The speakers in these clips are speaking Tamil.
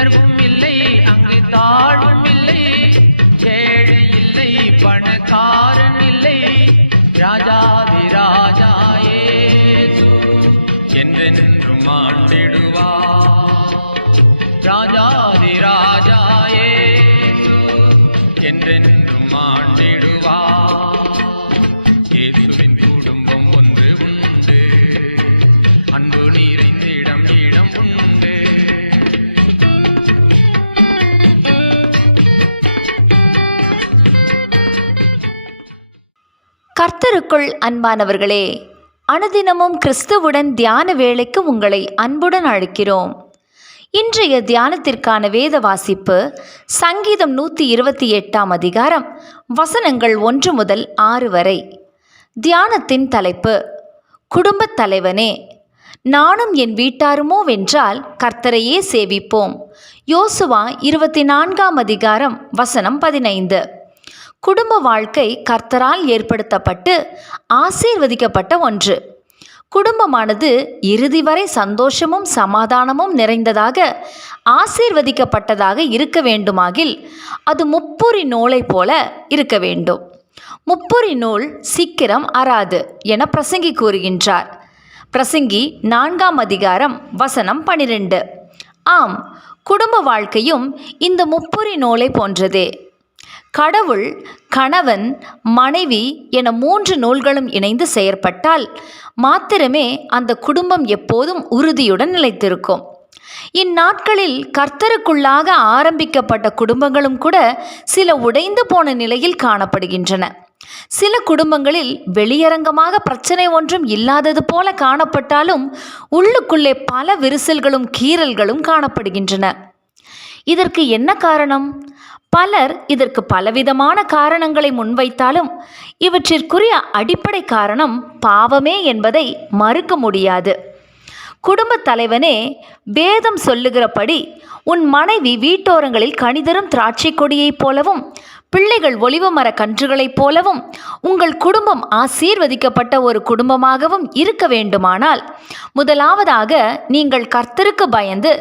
உயர்வும் இல்லை, அங்கு தாழ்வும் இல்லை, ஏழை இல்லை, பணக்காரன் இல்லை, ராஜாதி ராஜா இயேசு என்றென்றும் ஆண்டிடுவார். ராஜாதி ராஜா இயேசு என்றென்றும் ஆண்டிடுவார். இயேசுவின் குடும்பம் ஒன்று உண்டு, அன்பு நிறைந்த இடம் உண்டு. கர்த்தருக்குள் அன்பானவர்களே, அனுதினமும் கிறிஸ்துவுடன் தியான வேளைக்கு உங்களை அன்புடன் அழைக்கிறோம். இன்றைய தியானத்திற்கான வேத வாசிப்பு சங்கீதம் 128 அதிகாரம் வசனங்கள் 1 முதல் 6 வரை. தியானத்தின் தலைப்பு, குடும்பத் தலைவனே. நானும் என் வீட்டாருமோ வென்றால் கர்த்தரையே சேவிப்போம். யோசுவா 24 அதிகாரம் வசனம் 15. குடும்ப வாழ்க்கை கர்த்தரால் ஏற்படுத்தப்பட்டு ஆசீர்வதிக்கப்பட்ட ஒன்று. குடும்பமானது இறுதி வரை சந்தோஷமும் சமாதானமும் நிறைந்ததாக ஆசீர்வதிக்கப்பட்டதாக இருக்க வேண்டுமாகில் அது முப்புரி நூலை போல இருக்க வேண்டும். முப்புரி நூல் சீக்கிரம் அறாது என பிரசங்கி கூறுகின்றார். பிரசங்கி 4 அதிகாரம் வசனம் 12. ஆம், குடும்ப வாழ்க்கையும் இந்த முப்புரி நூலை போன்றதே. கடவுள், கணவன், மனைவி என 3 நூல்களும் இணைந்து செயற்பட்டால் மாத்திரமே அந்த குடும்பம் எப்போதும் உறுதியுடன் நிலைத்திருக்கும். இந்நாட்களில் கர்த்தருக்குள்ளாக ஆரம்பிக்கப்பட்ட குடும்பங்களும் கூட சில உடைந்து போன நிலையில் காணப்படுகின்றன. சில குடும்பங்களில் வெளியரங்கமாக பிரச்சனை ஒன்றும் இல்லாதது போல காணப்பட்டாலும் உள்ளுக்குள்ளே பல விரிசல்களும் கீறல்களும் காணப்படுகின்றன. இதற்கு என்ன காரணம்? பலர் இதற்கு பலவிதமான காரணங்களை முன்வைத்தாலும் இவற்றிற்குரிய அடிப்படை காரணம் பாவமே என்பதை மறுக்க முடியாது. குடும்பத் தலைவனே, வேதம் சொல்லுகிறபடி உன் மனைவி வீட்டோரங்களில் கனிதரும் திராட்சை கொடியைப் போலவும் பிள்ளைகள் ஒலிவ மர கன்றுகளைப் போலவும் உங்கள் குடும்பம் ஆசீர்வதிக்கப்பட்ட ஒரு குடும்பமாகவும் இருக்க வேண்டுமானால் முதலாவதாக நீங்கள் கர்த்தருக்கு பயந்து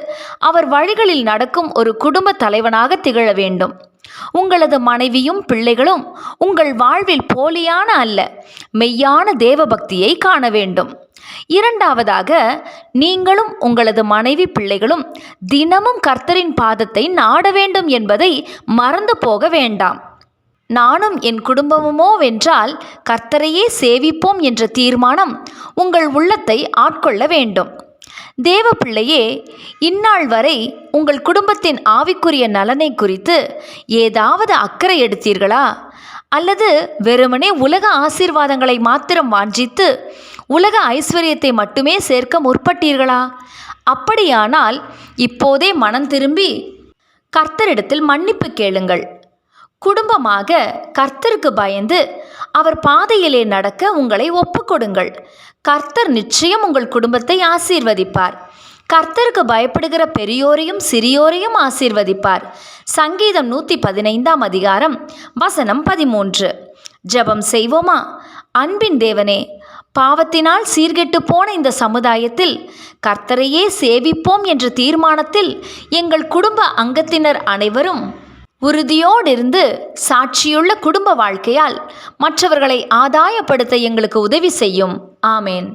அவர் வழிகளில் நடக்கும் ஒரு குடும்ப தலைவனாக திகழ வேண்டும். உங்களது மனைவியும் பிள்ளைகளும் உங்கள் வாழ்வில் போலியான அல்ல, மெய்யான தேவபக்தியை காண வேண்டும். இரண்டாவதாக, நீங்களும் உங்களது மனைவி பிள்ளைகளும் தினமும் கர்த்தரின் பாதத்தை நாட வேண்டும் என்பதை மறந்து போக வேண்டாம். நானும் என் குடும்பமுமோ வென்றால் கர்த்தரையே சேவிப்போம் என்ற தீர்மானம் உங்கள் உள்ளத்தை ஆட்கொள்ள வேண்டும். தேவ பிள்ளையே, இந்நாள் வரை உங்கள் குடும்பத்தின் ஆவிக்குரிய நலனை குறித்து ஏதாவது அக்கறை எடுத்தீர்களா? அல்லது வெறுமனே உலக ஆசீர்வாதங்களை மாத்திரம் வாஞ்சித்து உலக ஐஸ்வர்யத்தை மட்டுமே சேர்க்க முற்பட்டீர்களா? அப்படியானால் இப்போதே மனம் திரும்பி கர்த்தரிடத்தில் மன்னிப்பு கேளுங்கள். குடும்பமாக கர்த்தருக்கு பயந்து அவர் பாதையிலே நடக்க உங்களை ஒப்புக்கொடுங்கள். கர்த்தர் நிச்சயம் உங்கள் குடும்பத்தை ஆசீர்வதிப்பார். கர்த்தருக்கு பயப்படுகிற பெரியோரையும் சிறியோரையும் ஆசீர்வதிப்பார். சங்கீதம் 115 அதிகாரம் வசனம் 13. ஜெபம் செய்வோமா? அன்பின் தேவனே, பாவத்தினால் சீர்கெட்டு போன இந்த சமுதாயத்தில் கர்த்தரையே சேவிப்போம் என்ற தீர்மானத்தில் எங்கள் குடும்ப அங்கத்தினர் அனைவரும் உறுதியோடிருந்து சாட்சியுள்ள குடும்ப வாழ்க்கையால் மற்றவர்களை ஆதாயப்படுத்த எங்களுக்கு உதவி செய்யும். ஆமேன்.